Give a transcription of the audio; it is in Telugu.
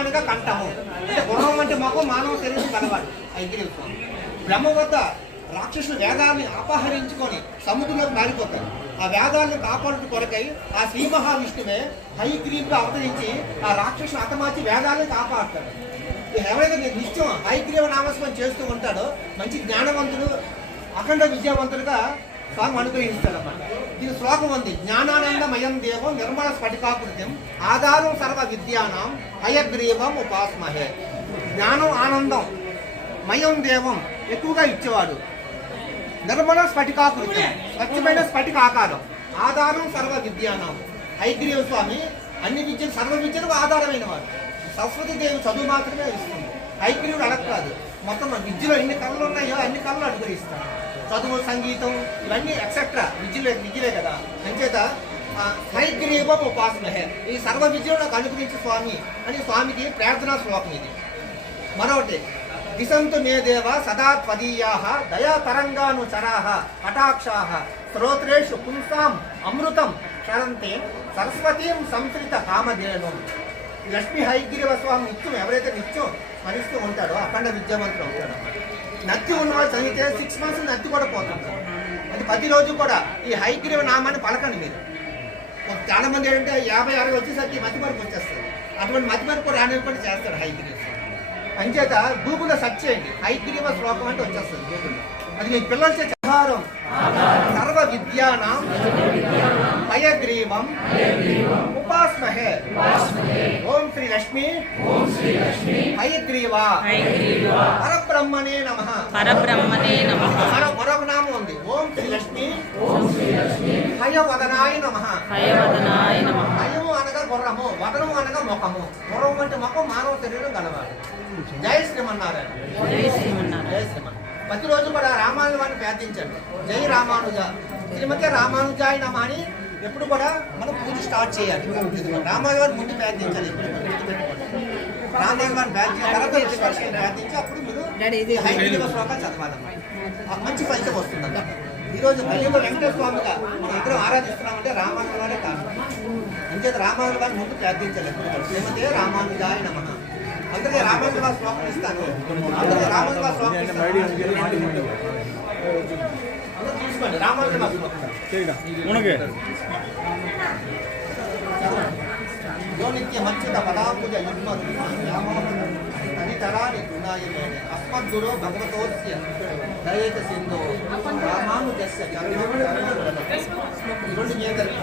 అనగా కంఠము. అంటే గుర్రం అంటే మాకు మానవ శరీరం కలవాడు ఐగిరి బ్రహ్మ వద్ద రాక్షసులు వేదాన్ని అపహరించుకొని సముద్రంలోకి మారిపోతారు ఆ వేదాలను కాపాడు కొరకై ఆ శ్రీ మహావిష్ణువే హైగ్రీవ్గా అవతరించి ఆ రాక్షసులు అతమార్చి వేదాలను కాపాడతాడు. ఎవరైతే నిత్యం హైగ్రీవ నామస్మరణ చేస్తూ ఉంటాడో మంచి జ్ఞానవంతుడు అఖండ విజయవంతుడుగా స్వామి అనుగ్రహిస్తాడు దీని శ్లోకం ఉంది. జ్ఞానానందమయం దేవం నిర్మల స్ఫటికాకృత్యం ఆధారం సర్వ విద్యానం హయగ్రీవం ఉపాస్మహే. జ్ఞానం ఆనందం మయం దేవం ఎక్కువగా ఇచ్చేవాడు. నిర్మల స్ఫటికాకృత్యం స్వచ్ఛమైన స్ఫటిక ఆకారం ఆధారం సర్వ విద్యానం. హైగ్రీవ స్వామి అన్ని విద్యలు సర్వ విద్యలకు ఆధారమైన వాడు సరస్వతి దేవి చదువు మాత్రమే ఇస్తుంది. హైగ్రీవుడు అడగ కాదు. మొత్తం విద్యలో ఎన్ని కళలు ఉన్నాయో అన్ని కళలు అనుగ్రహిస్తాడు. చదువు సంగీతం ఇవన్నీ ఎక్సెట్రా విద్యలే విద్యలే కదా. అంచేత హైగ్రీవం హైగ్రీవ ఈ సర్వ విద్యలో నాకు అనుగ్రహించు స్వామి అని స్వామికి ప్రార్థనా శ్లోకం ఇది. మరొకటి దిశంతు మే దేవ సదా త్వదీయా దయా తరంగాను చరాహ కటాక్షాహ శ్రోత్రేషు పుంసాం అమృతం చరంతే సరస్వతీం సంస్కృత కామధేను. లక్ష్మీ హైగ్రీవ స్వామి నిత్యం ఎవరైతే నిత్యం స్మరిస్తూ ఉంటాడో అఖండ విద్యావంతుడు అవుతాడు నత్తి ఉన్నవాళ్ళు చదివితే సిక్స్ మంత్స్ నత్తి కూడా పోతుంది. అది ప్రతిరోజు కూడా ఈ హైగ్రీవ నామాన్ని పలకండి మీరు. ఒక చాలా మంది ఏంటంటే యాభై అరవై వచ్చేసరికి మతి మరపు వచ్చేస్తుంది. అటువంటి మతి మరపు రాని కూడా చేస్తాడు హైగ్రీవ అంచేత గూగుల్లో సెర్చ్ చేయండి. హైగ్రీవ శ్లోకం అంటే వచ్చేస్తుంది గూగుల్లో. అది మీ పిల్లలు ఆహారం సర్వ విద్యానాం హయగ్రీవం ఉపాస్మహే. ఓం శ్రీ లక్ష్మి. హయగ్రీవ. పరబ్రహ్మణే నమ. పరబ్రహ్మనే నమ. మరో మరొక నామం ఉంది. ఓం శ్రీ లక్ష్మి. హయవదనాయ నమ. హయవదనాయ నమ. హయము అనగా గుర్రము వదనము అనగా ముఖము. గుర్రం అంటే ముఖం మానవ శరీరం గలవాడు. జై శ్రీమన్నారాయణ. జై శ్రీమన్నారాయణ. ప్రతిరోజు కూడా రామానుజాన్ని ప్రార్థించండి. జై రామానుజ. శ్రీమతి రామానుజాయ నమ అని ఎప్పుడు కూడా మనం పూజ స్టార్ట్ చేయాలి. రామానుజాన్ని ముందు ప్రార్థించాలి. ఎప్పుడు. రామానుజాన్ని ప్రార్థించిన తర్వాత ప్రార్థించి అప్పుడు మీరు హైగ్రీవ శ్లోకాలు చదవాలన్నమాట. మంచి ఫలితం వస్తుందంట. ఈరోజు కలియుగ వెంకటేశ్వర స్వామిగా మనం ఇద్దరం ఆరాధిస్తున్నామంటే రామానుజానే కారణం అంచేత రామానుజాన్ని ముందు ప్రార్థించాలి. శ్రీమతి రామానుజాయ నమ. అందుకే శ్లోకం ఇస్తాను உனக்கு ಯೋನಿತ್ಯ ಮಂಚಿತ ಪದಾಂಬುಜ ಯುಗ್ಮದು ತನಿತರಾರಿ ಗುಣಾಯಮೇಣ ಅಸ್ಮದ್ಗುರು ಭಗವತೋಸ್ಯ ದಯೇತ ಸಿಂಧೋ ರಾಮಾನುಜಸ್ಯ ಕರ್ಮ ಕರ್ಮ